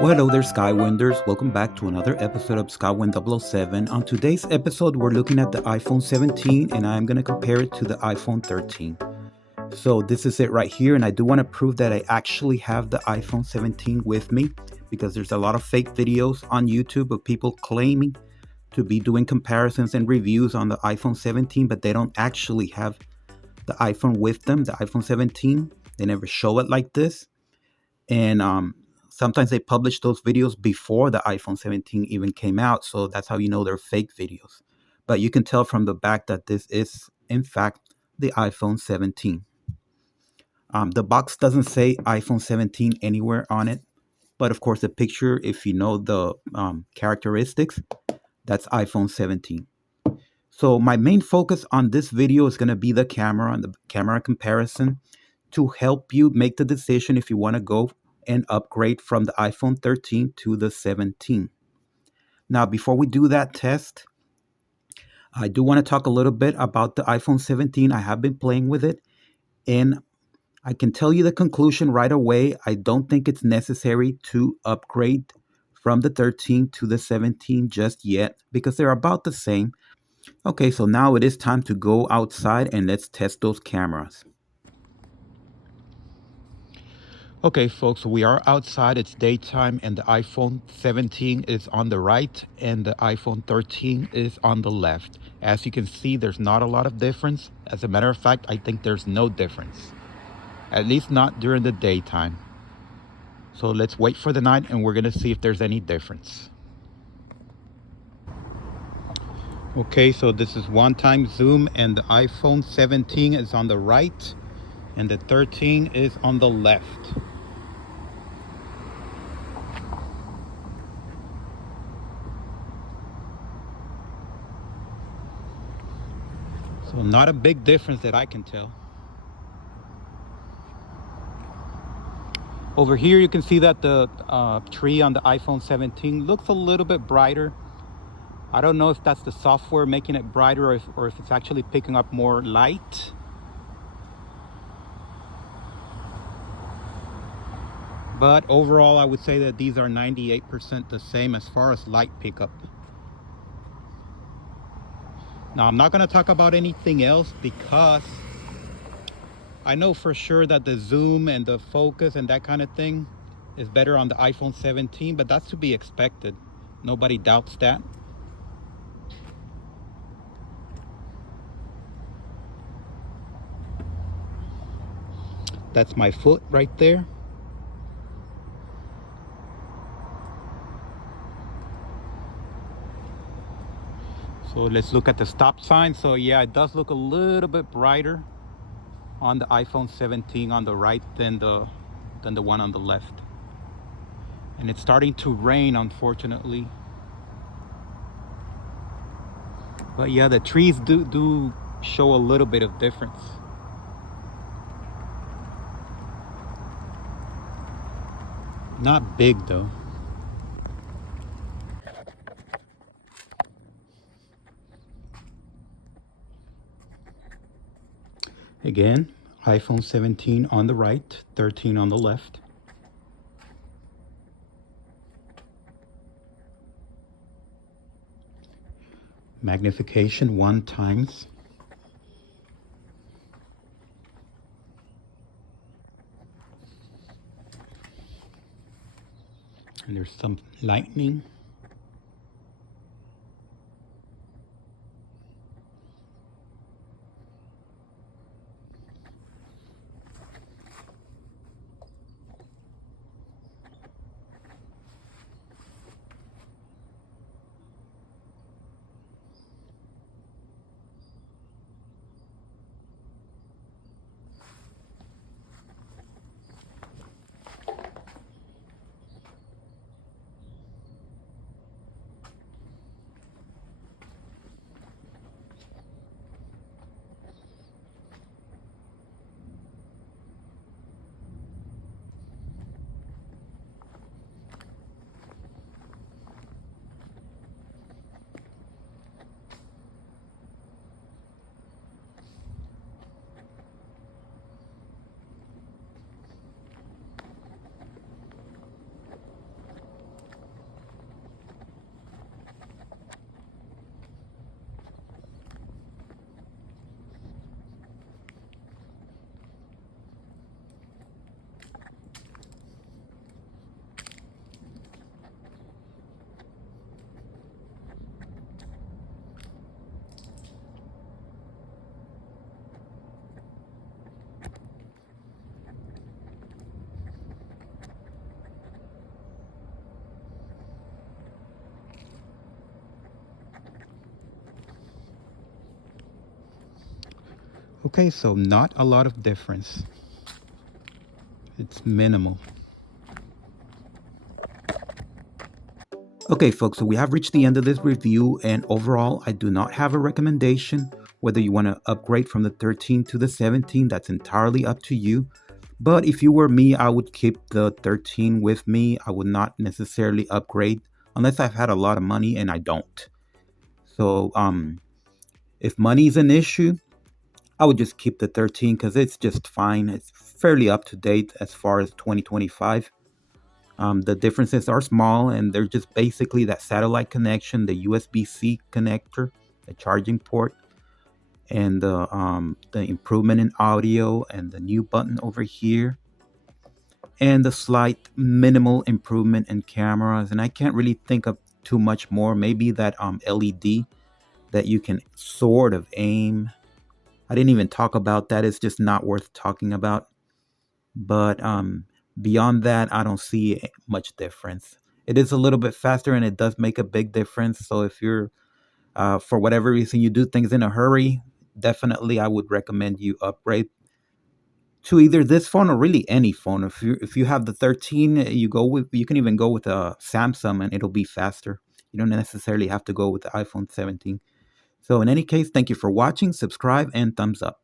Well, hello there, Skywinders. Welcome back to another episode of Skywind007. On today's episode, we're looking at the iPhone 17 and I'm going to compare it to the iPhone 13. So, this is it right here. And I do want to prove that I actually have the iPhone 17 with me because there's a lot of fake videos on YouTube of people claiming to be doing comparisons and reviews on the iPhone 17, but they don't actually have the iPhone with them, the iPhone 17. They never show it like this. And sometimes they publish those videos before the iPhone 17 even came out, so that's how you know they're fake videos. But you can tell from the back that this is in fact the iPhone 17. The box doesn't say iPhone 17 anywhere on it, but of course the picture, if you know the characteristics, that's iPhone 17. So my main focus on this video is going to be the camera and the camera comparison to help you make the decision if you want to go and upgrade from the iPhone 13 to the 17. Now, before we do that test, I do want to talk a little bit about the iPhone 17. I have been playing with it, and I can tell you the conclusion right away. I don't think it's necessary to upgrade from the 13 to the 17 just yet because they're about the same. Okay, so now it is time to go outside and let's test those cameras. Okay, folks, we are outside. It's daytime, and the iPhone 17 is on the right, and the iPhone 13 is on the left. As you can see, there's not a lot of difference. As a matter of fact, I think there's no difference, at least not during the daytime. So let's wait for the night, and we're going to see if there's any difference. Okay, so this is one-time zoom, and the iPhone 17 is on the right, and the 13 is on the left. So not a big difference that I can tell. Over here you can see that the tree on the iPhone 17 looks a little bit brighter. I don't know if that's the software making it brighter or if it's actually picking up more light. But overall, I would say that these are 98% the same as far as light pickup. Now, I'm not going to talk about anything else because I know for sure that the zoom and the focus and that kind of thing is better on the iPhone 17, but that's to be expected. Nobody doubts that. That's my foot right there. So let's look at the stop sign. So yeah, it does look a little bit brighter on the iPhone 17 on the right than the one on the left. And it's starting to rain, unfortunately. But yeah, the trees do show a little bit of difference. Not big though. Again, iPhone 17 on the right, 13 on the left. Magnification 1 times. And there's some lightning. Okay, so not a lot of difference. It's minimal. Okay, folks, so we have reached the end of this review, and overall, I do not have a recommendation. Whether you want to upgrade from the 13 to the 17, that's entirely up to you. But if you were me, I would keep the 13 with me. I would not necessarily upgrade unless I've had a lot of money, and I don't. So, if money is an issue, I would just keep the 13 because it's just fine. It's fairly up to date as far as 2025. The differences are small, and they're just basically that satellite connection, the USB-C connector, the charging port, and the improvement in audio, and the new button over here, and the slight minimal improvement in cameras. And I can't really think of too much more. Maybe that LED that you can sort of aim. I didn't even talk about that. It's just not worth talking about. But beyond that, I don't see much difference. It is a little bit faster, and it does make a big difference. So if you're, for whatever reason, you do things in a hurry, definitely I would recommend you upgrade to either this phone or really any phone. If you have the 13, you can even go with a Samsung, and it'll be faster. You don't necessarily have to go with the iPhone 17. So in any case, thank you for watching, subscribe, and thumbs up.